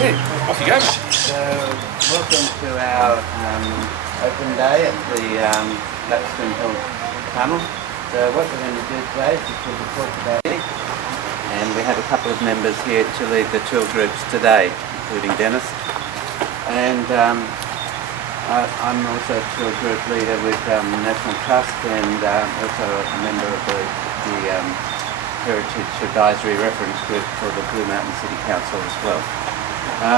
Yeah, off you go. So, welcome to our open day at the Lapstone Hill Tunnel. So what we're going to do today is just talk about it. And we have a couple of members here to lead the tour groups today, including Dennis. And I'm also a tour group leader with National Trust and also a member of the Heritage Advisory Reference Group for the Blue Mountain City Council as well. You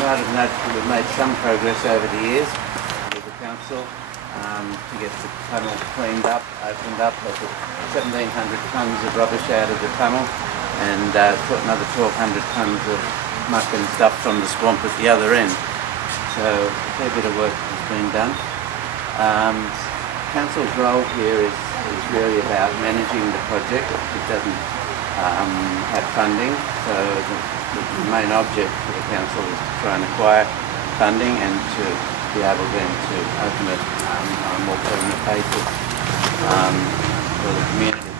might have noticed that we've made some progress over the years with the council to get the tunnel cleaned up, opened up. They put 1,700 tonnes of rubbish out of the tunnel and another 1,200 tonnes of muck and stuff from the swamp at the other end. So a fair bit of work has been done. Council's role here is really about managing the project. It doesn't have funding, so the main object for the council is to try and acquire funding and to be able then to open it on a more permanent basis for the community.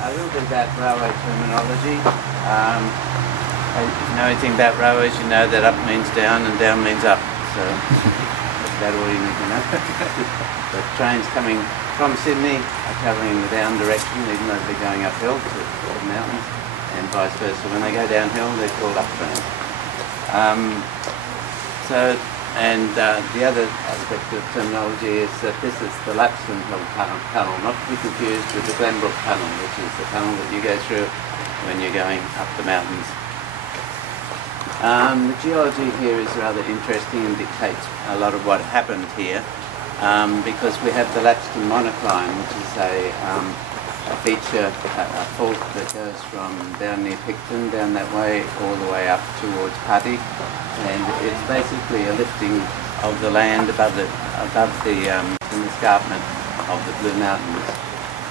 A little bit about railway terminology. If you know anything about railways, you know that up means down and down means up. So that's about all you need to know. The trains coming from Sydney are travelling in the down direction, even though they're going uphill to the mountains, and vice versa. When they go downhill, they're called up trains. The other aspect of terminology is that this is the Lapstone Hill Tunnel, not to be confused with the Glenbrook Tunnel, which is the tunnel that you go through when you're going up the mountains. The geology here is rather interesting and dictates a lot of what happened here, because we have the Lapstone monocline, which is a feature, a fault that goes from down near Picton, down that way, all the way up towards Putty, and it's basically a lifting of the land above the escarpment of the Blue Mountains.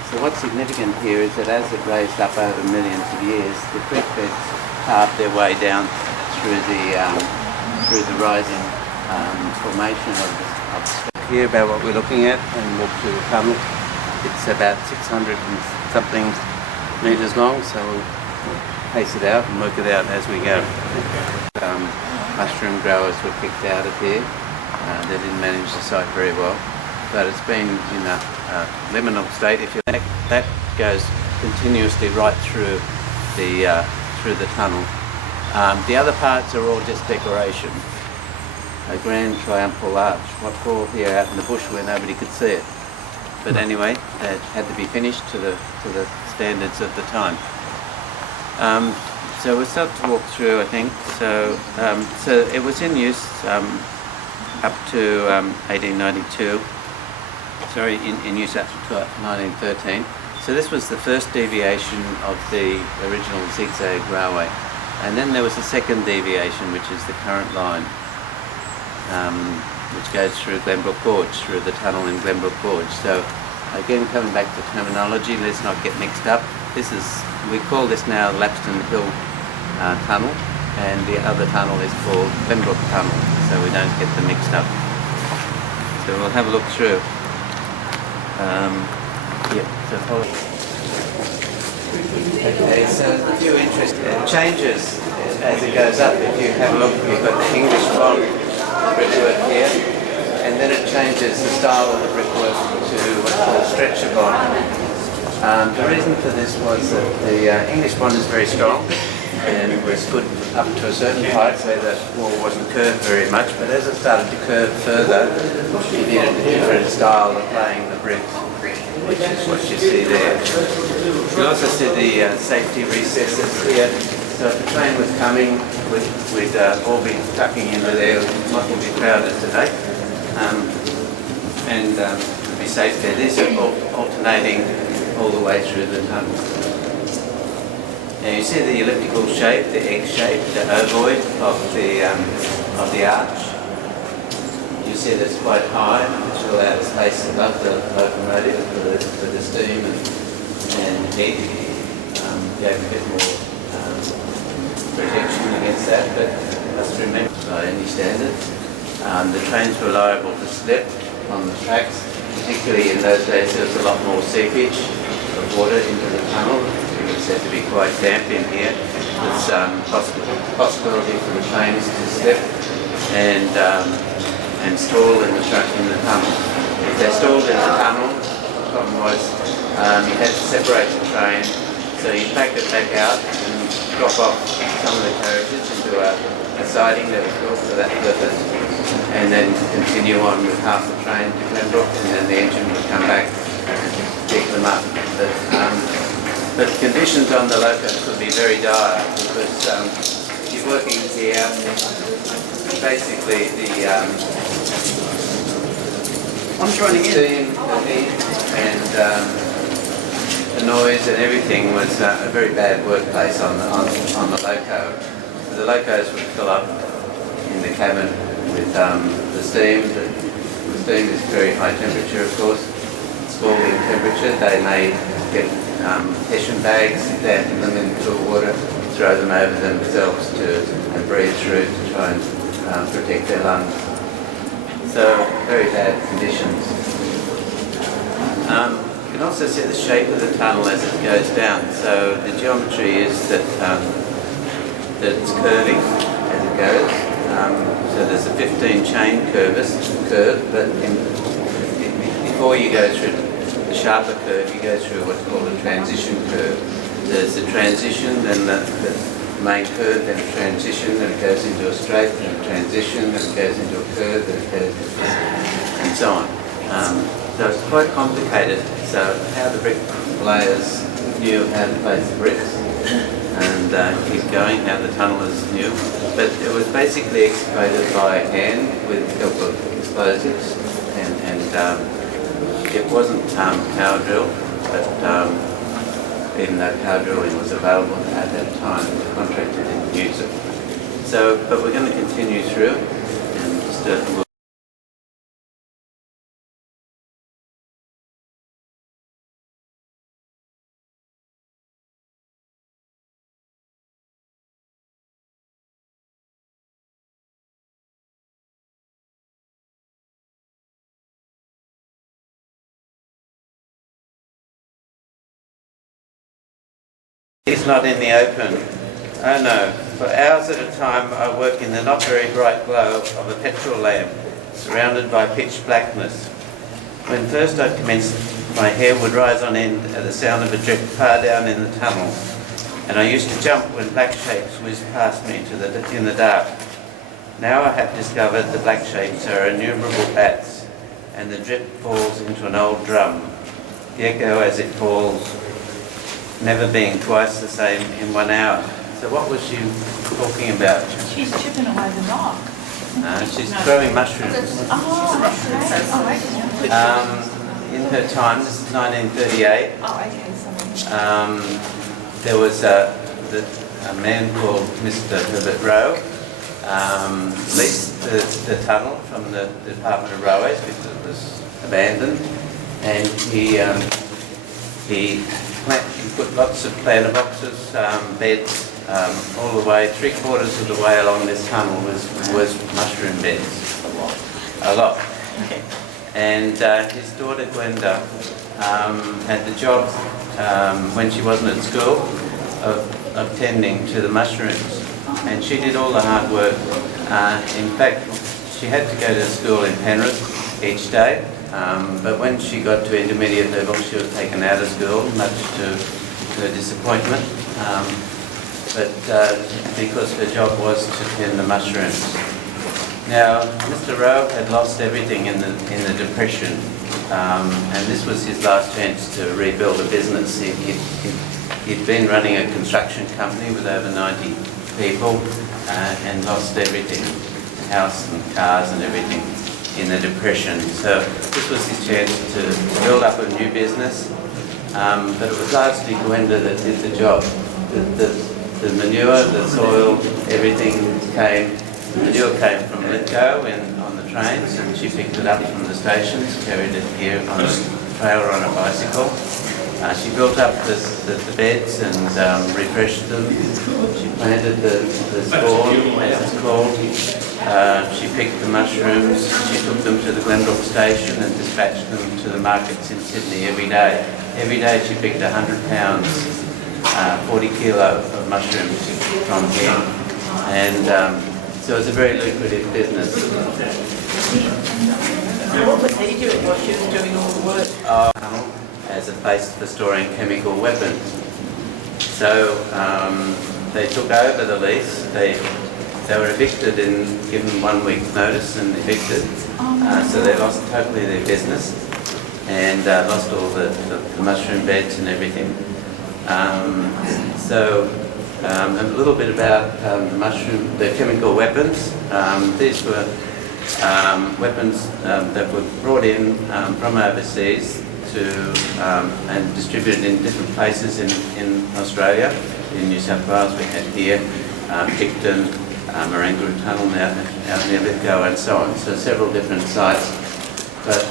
So what's significant here is that as it raised up over millions of years, the creek beds carved their way down through the rising formation of the here about what we're looking at, and walk through the tunnel. It's about 600 and something metres long, so we'll pace it out and work it out as we go. Mushroom growers were kicked out of here. They didn't manage the site very well, but it's been in a liminal state. If you like, that goes continuously right through the tunnel. The other parts are all just decoration. A grand triumphal arch, what called here out in the bush where nobody could see it. But anyway, it had to be finished to the standards of the time. So we'll start to walk through, I think. So it was in use up to 1892. Sorry, in use up to 1913. So this was the first deviation of the original zigzag railway. And then there was a second deviation, which is the current line, which goes through Glenbrook Gorge, through the tunnel in Glenbrook Gorge. So again, coming back to terminology, let's not get mixed up. We call this now Lapstone Hill Tunnel, and the other tunnel is called Glenbrook Tunnel, so we don't get them mixed up. So we'll have a look through. So follow. Okay, so a few interesting changes as it goes up. If you have a look, you've got the English bond brickwork here, and then it changes the style of the brickwork to what's called stretcher bond. The reason for this was that the English bond is very strong and was good up to a certain height, so the wall wasn't curved very much, but as it started to curve further, you needed a different style of laying the bricks, which is what you see there. You also see the safety recesses here, so if the train was coming, we'd all be tucking into there. It mightn't be crowded today, and be safe there. These are alternating all the way through the tunnel. Now you see the elliptical shape, the egg shape, the ovoid of the arch. You see that's quite high, which will allow space above the locomotive for the steam and heat. Gave a bit more protection against that, but must remember by any standard. The trains were liable to slip on the tracks, particularly in those days there was a lot more seepage of water into the tunnel. You can said to be quite damp in here. There's possibility for the trains to slip and stall in the tunnel. If they're stalled in the tunnel, the problem was you had to separate the train, so you pack it back out and drop off some of the carriages into a siding that was built for that purpose, and then continue on with half the train to Glenbrook, and then the engine would come back and pick them up. But conditions on the loco could be very dire because you're working here, basically the steam, the heat, and the noise and everything was a very bad workplace on the loco. The locos would fill up in the cabin with the steam. The steam is very high temperature, of course, scalding temperature. They may get hessian bags, dampen them in cool water, throw them over themselves and breathe through to try and protect their lungs. So very bad conditions. You can also see the shape of the tunnel as it goes down. So the geometry is that it's curving as it goes. So there's a 15 chain curve, but before you go through the sharper curve, you go through what's called a transition curve. There's the transition, then the main curve, then a transition, then it goes into a straight, then a transition, then it goes into a curve, then it goes and so on. So it's quite complicated. So how the bricklayers knew how to place the bricks and keep going, how the tunnellers knew. But it was basically excavated by hand with the help of explosives, and it wasn't power drill, but even though power drilling was available at that time, the contractor didn't use it. So, but we're going to continue through and just He's not in the open. Oh no. For hours at a time I work in the not very bright glow of a petrol lamp, surrounded by pitch blackness. When first I commenced, my hair would rise on end at the sound of a drip far down in the tunnel, and I used to jump when black shapes whizzed past me in the dark. Now I have discovered the black shapes are innumerable bats, and the drip falls into an old drum, the echo as it falls never being twice the same in 1 hour. So what was she talking about? She's chipping away the rock. She's throwing mushrooms. In her time, this is 1938, there was a man called Mr. Herbert Rowe leased the tunnel from the Department of Railways because it was abandoned, and he put lots of planter boxes, beds, all the way, 3/4 of the way along this tunnel was mushroom beds. A lot. Okay. And his daughter Glenda had the job when she wasn't at school of tending to the mushrooms, and she did all the hard work. In fact, she had to go to school in Penrith each day. But when she got to intermediate level, she was taken out of school, much to her disappointment. But because her job was to tend the mushrooms. Now, Mr. Rowe had lost everything in the Depression, and this was his last chance to rebuild a business. He'd been running a construction company with over 90 people and lost everything, house and cars and everything, in the Depression. So this was his chance to build up a new business, but it was largely Glenda that did the job. The manure, the soil, everything came. The manure came from Lithgow on the trains, and she picked it up from the stations, carried it here on a trailer on a bicycle. She built up the beds and refreshed them. She planted the spawn, as it's called. She picked the mushrooms. She took them to the Glenbrook station and dispatched them to the markets in Sydney every day. Every day she picked 100 pounds 40 kilo of mushrooms from here. And so it's a very lucrative business. What was he doing while she was doing all the work? As a place for storing chemical weapons. So they took over the lease. They were evicted and given 1 week's notice and evicted. So they lost totally their business and lost all the mushroom beds and everything. A little bit about the chemical weapons. These were weapons that were brought in from overseas and distributed in different places in Australia. In New South Wales we had here, Picton, Glenbrook Tunnel out near Lithgow and so on. So several different sites. But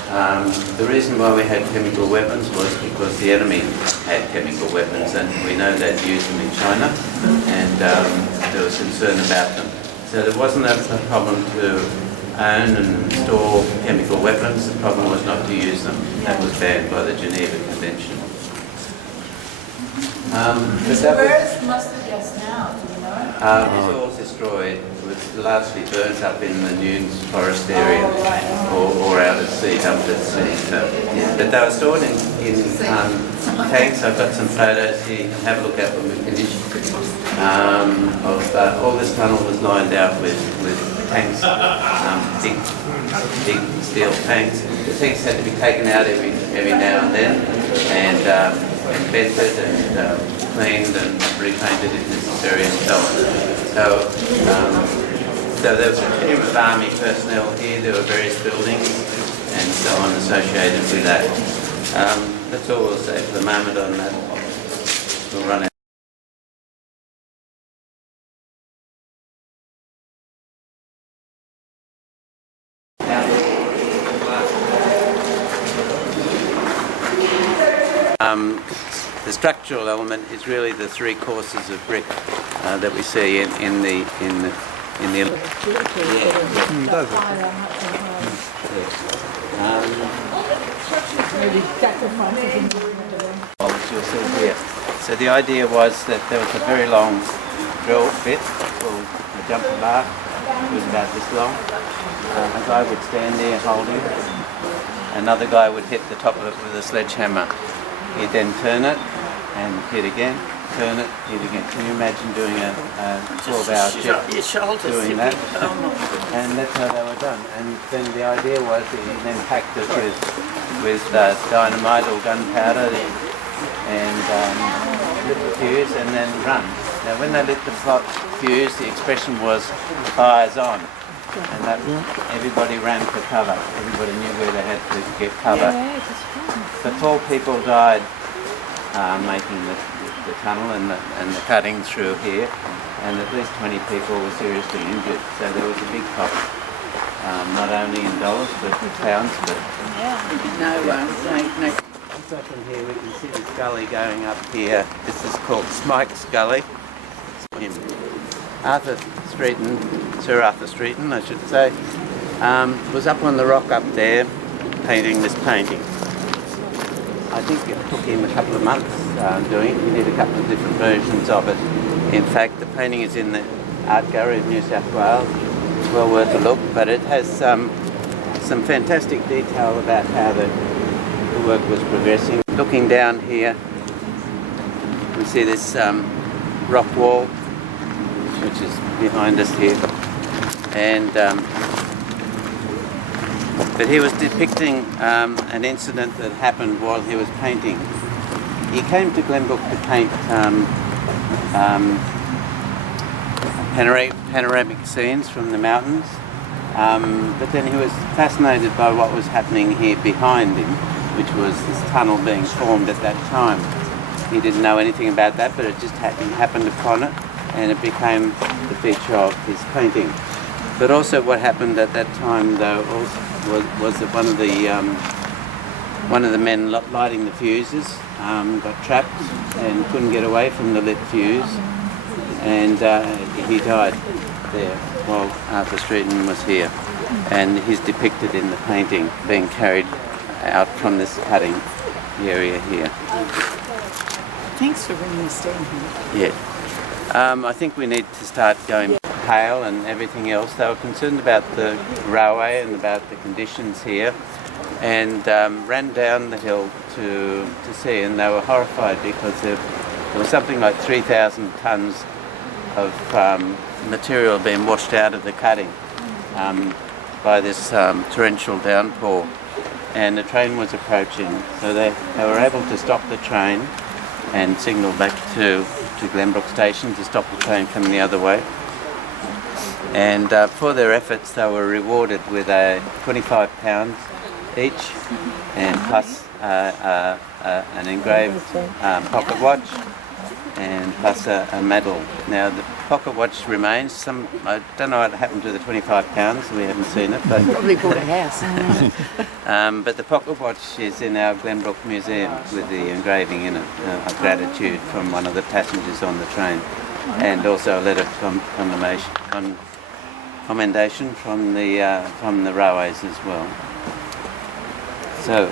the reason why we had chemical weapons was because the enemy had chemical weapons, and we know they'd used them in China, and there was concern about them. So there wasn't a problem to own and store chemical weapons. The problem was not to use them. That was banned by the Geneva Convention. So where is the mustard gas now, do you know? It was all destroyed. It was largely burnt up in the Nunes forest area, or out at sea, dumped at sea. So, yeah. But they were stored in tanks. I've got some photos here. You can have a look at when we finish. All this tunnel was lined out with tanks, big steel tanks. The tanks had to be taken out every now and then, and vented and cleaned and repainted if necessary and so on. So there was a team of army personnel here. There were various buildings and so on associated with that. That's all we'll say for the moment on that. We'll run out. The structural element is really the three courses of brick that we see in the you'll see here. So the idea was that there was a very long drill bit called the jumper bar. It was about this long. A guy would stand there holding it. Another guy would hit the top of it with a sledgehammer. He'd then turn it and hit again, turn it, hit again. Can you imagine doing a 12-hour shift doing that? And that's how they were done. And then the idea was that you then packed it with dynamite or gunpowder and lit the fuse and then run. Now when they lit the fuse, the expression was fires on. And that everybody ran for cover. Everybody knew where they had to get cover. The 4 people died making the tunnel and the cutting through here, and at least 20 people were seriously injured. So there was a big cost, not only in dollars but pounds. But no. Up in here we can see this gully going up here. This is called Smike's Gully. Sir Arthur Streeton, I should say, was up on the rock up there painting this painting. I think it took him a couple of months doing it. He did a couple of different versions of it. In fact, the painting is in the Art Gallery of New South Wales. It's well worth a look, but it has some fantastic detail about how the work was progressing. Looking down here, we see this rock wall, which is behind us here. And but he was depicting an incident that happened while he was painting. He came to Glenbrook to paint panoramic scenes from the mountains, but then he was fascinated by what was happening here behind him, which was this tunnel being formed at that time. He didn't know anything about that, but it just happened upon it, and it became the feature of his painting. But also what happened at that time, though, was that one of the men lighting the fuses got trapped and couldn't get away from the lit fuse, and he died there while Arthur Streeton was here. And he's depicted in the painting being carried out from this cutting area here. Thanks for bringing us down here. Yeah. I think we need to start going hail and everything else. They were concerned about the railway and about the conditions here, and ran down the hill to see, and they were horrified because there was something like 3,000 tonnes of material being washed out of the cutting by this torrential downpour, and the train was approaching, so they were able to stop the train and signal back to Glenbrook station to stop the train coming the other way. And for their efforts they were rewarded with a £25 each, and plus an engraved pocket watch, and plus a medal. Now the pocket watch remains. I don't know what happened to the £25. We haven't seen it, but Probably bought a house. but the pocket watch is in our Glenbrook Museum with the engraving in it of gratitude from one of the passengers on the train, and also a letter of commendation from the railways as well. So.